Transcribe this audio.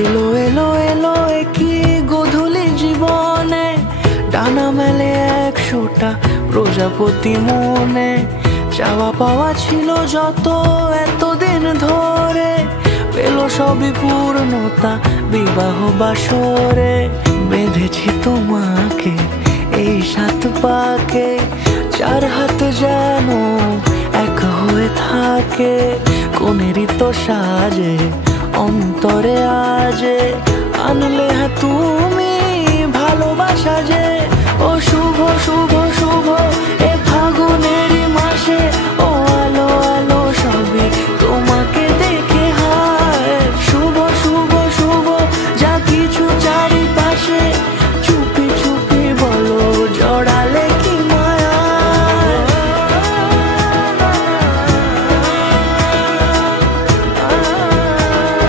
এলো এলো এলো একই গধূলি জীবনে, ডানা মেলে 100টা প্রজাপতি মনে। চাওয়া পাওয়া ছিল যত এতদিন ধরে, পেল সবই পূর্ণতা বিবাহ বাসরে। বেঁধেছি তোমাকে এই 7 পাকে, 4 হাত যেন এক হয়ে থাকে। কোনেরই তো সাজে অন্তরে